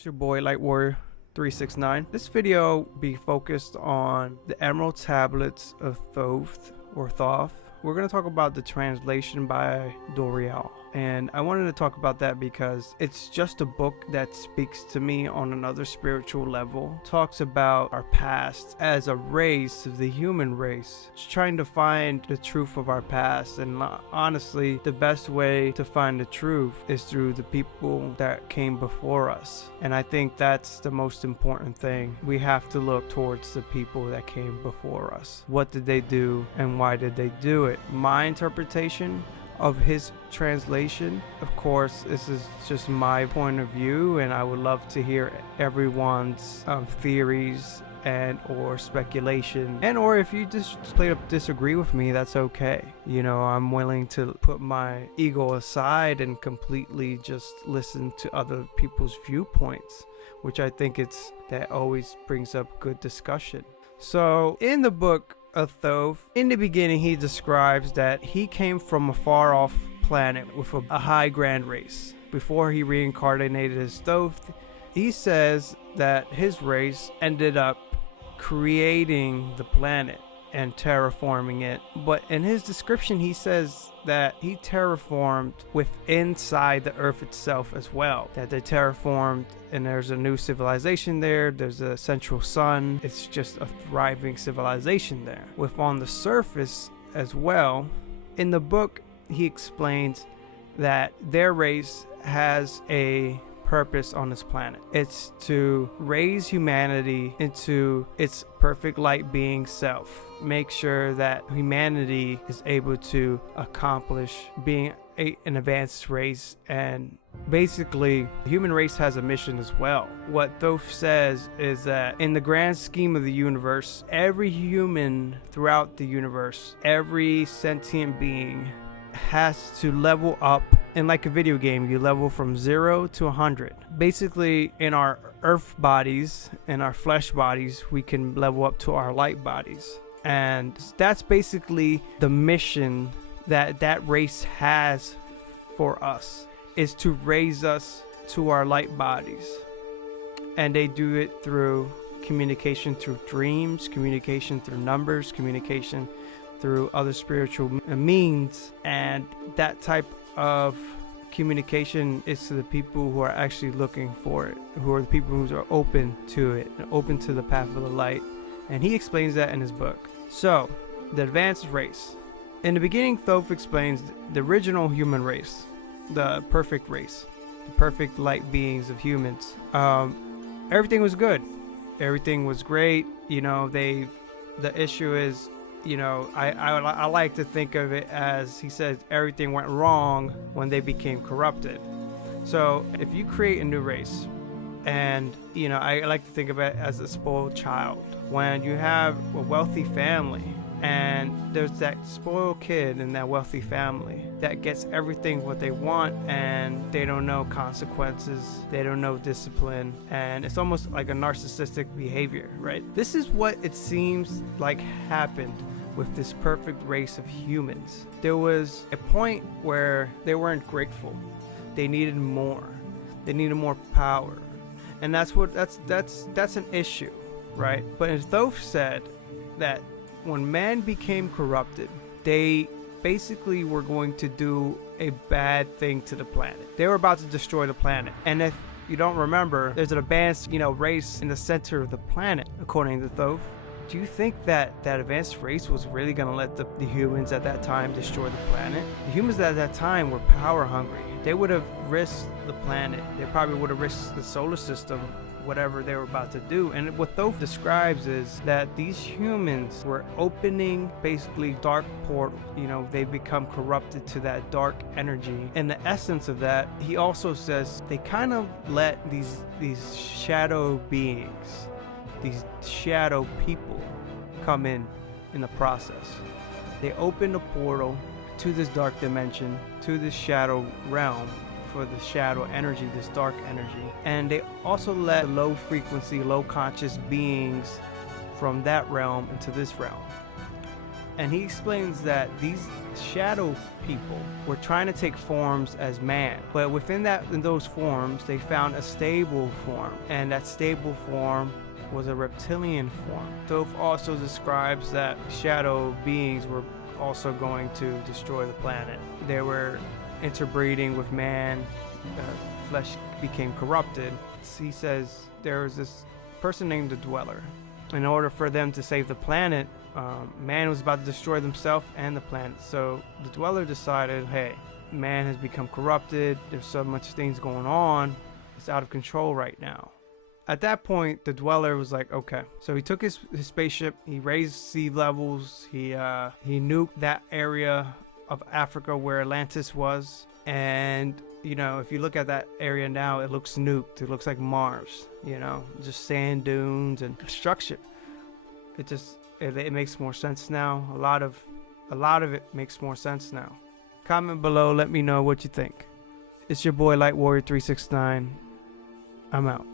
It's your boy Light Warrior 369. This video be focused on the Emerald Tablets of Thoth or Thoth. We're going to talk about the translation by Doriel. And I wanted to talk about that because it's just a book that speaks to me on another spiritual level. Talks about our past as a race, the human race. It's trying to find the truth of our past. And honestly, the best way to find the truth is through the people that came before us. And I think that's the most important thing. We have to look towards the people that came before us. What did they do and why did they do it? My interpretation of his translation, of course, this is just my point of view, and I would love to hear everyone's theories and or speculation, and or if you just straight up disagree with me, that's okay. You know, I'm willing to put my ego aside and completely just listen to other people's viewpoints, which I think that always brings up good discussion. So in the book of Thoth, in the beginning, he describes that he came from a far off planet with a high grand race. Before he reincarnated as Thoth, he says that his race ended up creating the planet and terraforming it. But in his description, he says that he terraformed inside the earth itself as well. That they terraformed and there's a new civilization there. There's a central sun. It's just a thriving civilization there. With on the surface as well, in the book, he explains that their race has a purpose on this planet. It's to raise humanity into its perfect light being self. Make sure that humanity is able to accomplish being an advanced race, and basically the human race has a mission as well. What Thoth says is that in the grand scheme of the universe, every human throughout the universe, every sentient being has to level up. And like a video game, you level from 0 to 100. Basically, in our earth bodies, in our flesh bodies, we can level up to our light bodies. And that's basically the mission that race has for us, is to raise us to our light bodies. And they do it through communication through dreams, communication through numbers, communication through other spiritual means. And that type of communication is to the people who are actually looking for it, who are the people who are open to it and open to the path of the light. And he explains that in his book. So, the advanced race. In the beginning, Thoth explains the original human race, the perfect race, the perfect light beings of humans. Everything was good. Everything was great. You know, the issue is, you know, I like to think of it as, he says, everything went wrong when they became corrupted. So if you create a new race, and, you know, I like to think of it as a spoiled child. When you have a wealthy family, and there's that spoiled kid in that wealthy family that gets everything what they want, and they don't know consequences, they don't know discipline, and it's almost like a narcissistic behavior, right? This is what it seems like happened with this perfect race of humans. There was a point where they weren't grateful. They needed more. They needed more power. And that's an issue, right? But as Thoth said, that when man became corrupted, they basically were going to do a bad thing to the planet. They were about to destroy the planet. And if you don't remember, there's an advanced, race in the center of the planet, according to Thoth. Do you think that advanced race was really going to let the humans at that time destroy the planet? The humans at that time were power hungry. They would have risked the planet. They probably would have risked the solar system, whatever they were about to do. And what Thoth describes is that these humans were opening basically dark portals. You know, they become corrupted to that dark energy. And the essence of that, he also says, they kind of let these shadow beings, these shadow people come in the process. They open a portal to this dark dimension, to this shadow realm, for the shadow energy, this dark energy. And they also let low frequency, low conscious beings from that realm into this realm. And he explains that these shadow people were trying to take forms as man, but within those forms, they found a stable form, and that stable form was a reptilian form. Thoth also describes that shadow beings were also going to destroy the planet. They were interbreeding with man, flesh became corrupted. He says there was this person named the Dweller. In order for them to save the planet, man was about to destroy themselves and the planet. So the Dweller decided, hey, man has become corrupted. There's so much things going on. It's out of control right now. At that point, the Dweller was like, okay. So he took his spaceship. He raised sea levels. He nuked that area of Africa where Atlantis was. And, you know, if you look at that area now, it looks nuked. It looks like Mars, you know, just sand dunes and destruction. It makes more sense now. A lot of it makes more sense now. Comment below, let me know what you think. It's your boy Light Warrior 369. I'm out.